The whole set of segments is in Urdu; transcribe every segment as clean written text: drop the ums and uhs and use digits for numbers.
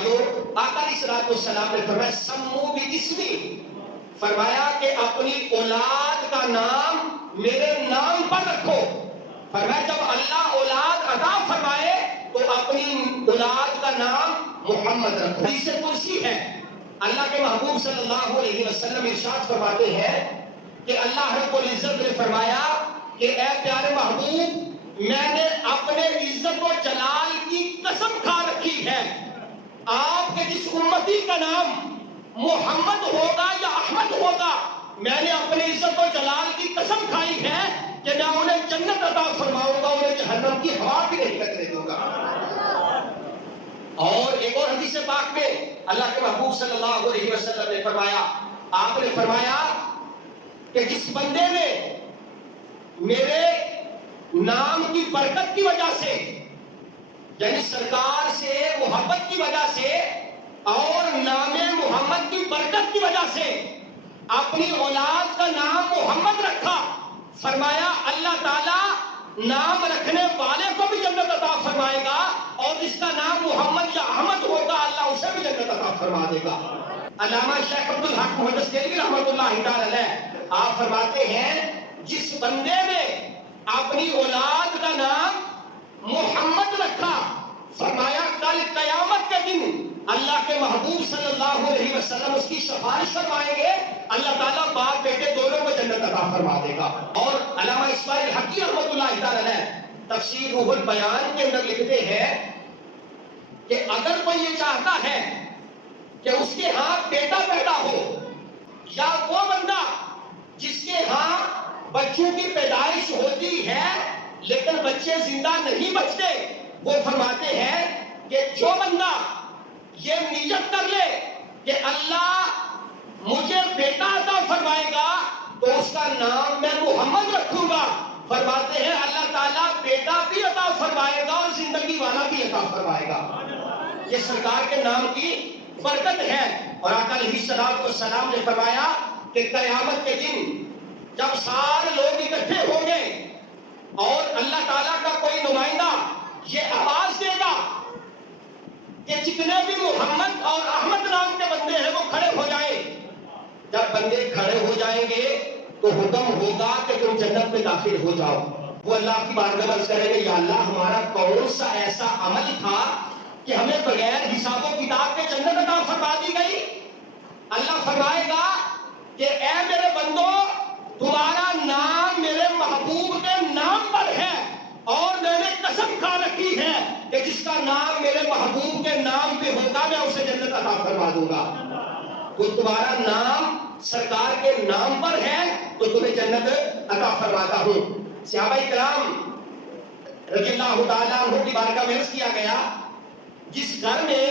بھائیو، آقا علیہ الصلوۃ والسلام نے فرمایا سمو باسمی، فرمایا کہ اپنی اولاد کا نام میرے نام پر رکھو۔ فرمایا جب اللہ اولاد عطا فرمائے تو اپنی اولاد کا نام محمد رکھو۔ حدیث قدسی ہے، اللہ کے محبوب صلی اللہ علیہ وسلم ارشاد فرماتے ہیں کہ اللہ رب العزت نے فرمایا کہ اے پیارے محبوب، میں نے اپنے عزت و جلال کی قسم کھا رکھی ہے، آپ کے جس امتی کا نام محمد ہوگا یا احمد ہوگا، میں نے اپنے عزت و جلال کی قسم کھائی ہے کہ میں انہیں جنت عطا فرماؤں گا، انہیں جہنم کی ہوا بھی نہیں لگنے دوں گا۔ اور ایک اور حدیث پاک میں اللہ کے محبوب صلی اللہ علیہ وسلم نے فرمایا، آپ نے فرمایا کہ جس بندے نے میرے نام کی برکت کی وجہ سے، یعنی سرکار سے محبت کی وجہ سے اور نام محمد کی برکت کی وجہ سے اپنی اولاد کا نام محمد رکھا، فرمایا اللہ تعالی نام رکھنے والے کو بھی جنت عطا فرمائے گا، اور جس کا نام محمد یا احمد ہوگا اللہ اسے بھی جنت عطا فرما دے گا۔ علامہ شیخ عبدالحق محدث دہلوی رحمۃ اللہ تعالی علیہ آپ فرماتے ہیں جس بندے نے اپنی اولاد کا نام محمد رکھا، فرمایا کل قیامت کے دن اللہ کے محبوب صلی اللہ علیہ وسلم اس کی سفارش فرمائیں گے، اللہ تعالیٰ باپ بیٹے دونوں کو جنت عطا فرما دے گا۔ اور علامہ اسماعیل حقی رحمۃ اللہ تعالی علیہ تفسیر روح البیان کے اندر لکھتے ہیں کہ اگر کوئی یہ چاہتا ہے کہ اس کے ہاں بیٹا پیدا ہو، یا وہ بندہ جس کے ہاں بچوں کی پیدائش ہوتی ہے لیکن بچے زندہ نہیں بچتے، وہ فرماتے ہیں کہ جو بندہ یہ نیت کر لے کہ اللہ مجھے بیٹا عطا فرمائے گا تو اس کا نام میں محمد رکھوں گا، فرماتے ہیں اللہ تعالیٰ بیٹا بھی عطا فرمائے گا اور زندگی والا بھی عطا فرمائے گا۔ یہ سرکار کے نام کی برکت ہے۔ اور آقا علیہ الصلوۃ والسلام نے فرمایا کہ قیامت کے دن جب سارے لوگ اکٹھے ہوں گے اور اللہ تعالیٰ کا کوئی نمائندہ یہ آواز دے گا کہ جتنے بھی محمد اور احمد نام کے بندے ہیں وہ کھڑے ہو جائیں۔ جب بندے کھڑے ہو جائیں گے تو حکم ہوگا کہ تم جنت میں داخل ہو جاؤ۔ وہ اللہ کی بارگاہ میں عرض کریں گے یا اللہ ہمارا کون سا ایسا عمل تھا کہ ہمیں بغیر حساب و کتاب کے جنت عطا فرما دی گئی؟ اللہ فرمائے گا کہ اے میرے بندو، تمہارا نام میرے محبوب کے نام پر ہے، اور میں نے قسم کھا رکھی ہے کہ جس کا نام میرے محبوب کے نام پہ ہوگا میں اسے جنت عطا فرما دوں گا۔ تو تمہارا نام سرکار کے نام پر ہے تو تمہیں جنت عطا فرماتا ہوں۔ صحابہ کرام رضی اللہ تعالیٰ عنہ کی بارگاہ میں عرض کیا گیا جس گھر میں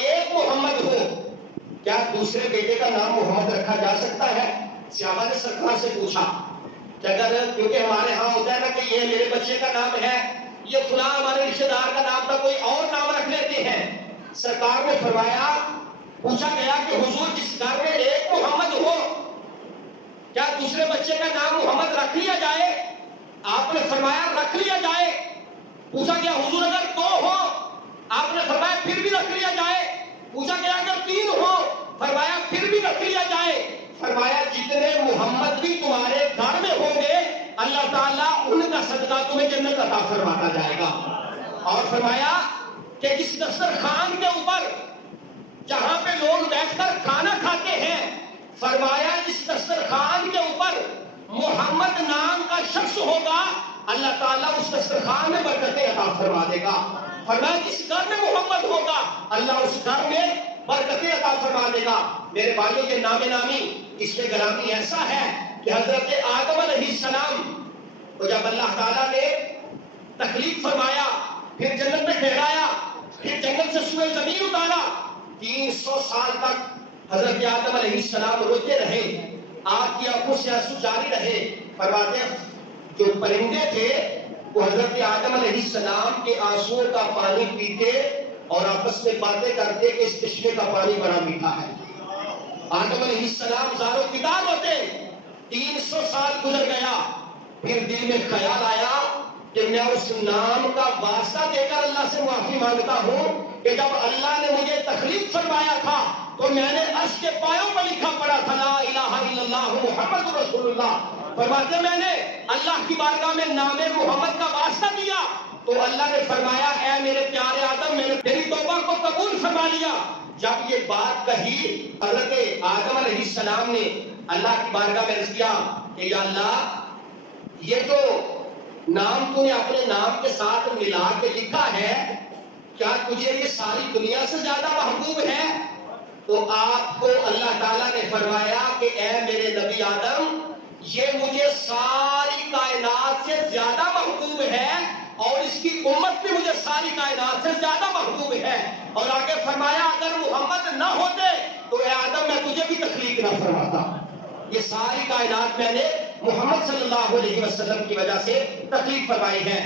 ایک محمد ہو کیا دوسرے بیٹے کا نام محمد رکھا جا سکتا ہے؟ صحابہ نے سرکار سے پوچھا کہ اگر، کیونکہ ہمارے ہاں ہوتا ہے نا کہ یہ میرے بچے کا نام ہے، یہ فلاں ہمارے رشتہ دار کا نام تھا، کوئی اور نام رکھ لیتے ہیں۔ سرکار نے فرمایا، پوچھا گیا کہ حضور جس گھر میں ایک محمد ہو کیا دوسرے بچے کا نام محمد رکھ لیا جائے؟ آپ نے فرمایا رکھ لیا جائے۔ پوچھا گیا حضور اگر دو ہو؟ آپ نے فرمایا پھر بھی رکھ لیا جائے۔ پوچھا گیا اگر تین ہو؟ فرمایا پھر بھی رکھ لیا جائے۔ فرمایا جتنے محمد بھی تمہارے گھر میں ہوں گے اللہ تعالیٰ ان کا صدقہ تمہیں جنت عطا فرماتا جائے گا۔ اور فرمایا کہ جس دسترخوان کے اوپر جہاں پہ لوگ بیٹھ کر کھانا کھاتے ہیں، فرمایا جس دسترخوان کے اوپر محمد نام کا شخص ہوگا اللہ تعالیٰ اس دسترخوان میں برکتیں عطا فرما دے گا۔ فرمایا جس گھر میں محمد ہوگا اللہ اس گھر میں برکتیں عطا فرما دے گا۔ میرے بھائیوں یہ نام نامی اس میں گرامی ایسا ہے کہ حضرت آدم علیہ السلام کو جب اللہ تعالیٰ نے تخلیق فرمایا، پھر جنت میں ٹھہرایا، پھر جنت سے سوئے زمین اتارا، 300 سال تک حضرت آدم علیہ السلام روتے رہے، آگ کی آنکھوں سے آنسو جاری رہے۔ فرماتے جو پرندے تھے وہ حضرت آدم علیہ السلام کے آنسوؤں کا پانی پیتے اور آپس میں باتیں کرتے کہ اس چشمے کا پانی بڑا میٹھا ہے۔ آدم علیہ السلام زارو کتاب ہوتے، 300 سال گزر گیا، پھر دل میں خیال آیا کہ میں اس نام کا واسطہ دے کر اللہ سے معافی مانگتا ہوں کہ جب اللہ نے مجھے تخلیق فرمایا تھا تو میں نے عرش کے پایوں پر لکھا پڑا تھا لا الہ الا اللہ محمد رسول اللہ. فرماتے میں نے اللہ کی بارگاہ میں نام محمد کا واسطہ دیا تو اللہ نے فرمایا اے میرے پیارے آدم میں نے تیری توبہ کو قبول فرما لیا. جب یہ بات کہی حضرت آدم علیہ السلام نے اللہ کی بارگاہ میں عرض کیا کہ یا اللہ یہ جو نام تو نے اپنے نام کے ساتھ ملا کے لکھا ہے کیا تجھے یہ ساری دنیا سے زیادہ محبوب ہے؟ تو آپ کو اللہ تعالیٰ نے فرمایا کہ اے میرے نبی آدم یہ مجھے ساری کائنات سے زیادہ محبوب ہے اور اس کی امت بھی مجھے ساری کائنات سے زیادہ محبوب ہے. اور آگے فرمایا اگر محمد نہ ہوتے تو اے آدم میں تجھے بھی تخلیق نہ فرماتا. یہ ساری کائنات میں نے محمد صلی اللہ علیہ وسلم کی وجہ سے تخلیق فرمائی ہے.